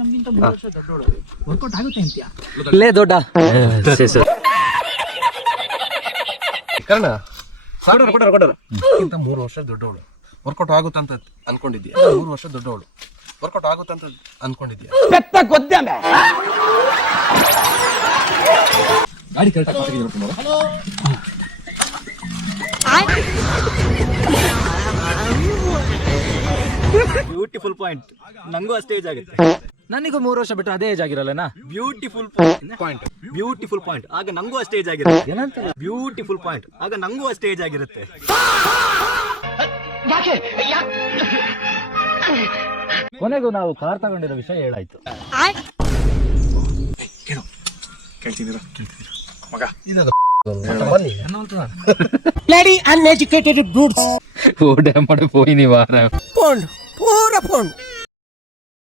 ನಮ್ಗಿಂತ 3 ವರ್ಷ ದೊಡ್ಡೋಳು ವರ್ಕೌಟ್ ಆಗುತ್ತೆ ಅಂತೀಯಾ? ಲೇ ದೊಡ್ಡ ಕಾರಣ ಕೊಡೋರು ಇಂತ 3 ವರ್ಷ ದೊಡ್ಡವಳು ವರ್ಕೌಟ್ ಆಗುತ್ತೆ ಅಂತ ಅನ್ಕೊಂಡಿದ್ಯಾ? 3 ವರ್ಷ ದೊಡ್ಡವಳು ವರ್ಕೌಟ್ ಆಗುತ್ತೆ ಅಂತ ಅನ್ಕೊಂಡಿದ್ಯಾ? ಗಾಡಿ ಕರೆಕ್ಟಾಗಿ ಬ್ಯೂಟಿಫುಲ್ ಪಾಯಿಂಟ್. ನಂಗೂ ಅಷ್ಟೇ ಏಜ್ ಆಗುತ್ತೆ. ನನಗೂ 3 ವರ್ಷ ಬಿಟ್ಟು ಅದೇ ಏಜ್ ಆಗಿರಲ್ಲನಾ? Beautiful point. Beautiful point. ಆಗ ನಂಗೂ ಅಷ್ಟೇ ಏಜ್ ಆಗಿರುತ್ತೆ. Beautiful point. ಆಗ ನಂಗೂ ಅಷ್ಟೇ ಏಜ್ ಆಗಿರುತ್ತೆ. ಕೊನೆಗೂ ನಾವು ಕಾರ್ ತಗೊಂಡಿರೋ ವಿಷಯ ಹೇಳಾಯ್ತು. Bloody uneducated brutes. ಓಡ ಮಾಡಿ ಹೋಯಿ ನೀ ವಾರ Pond. Pura pond.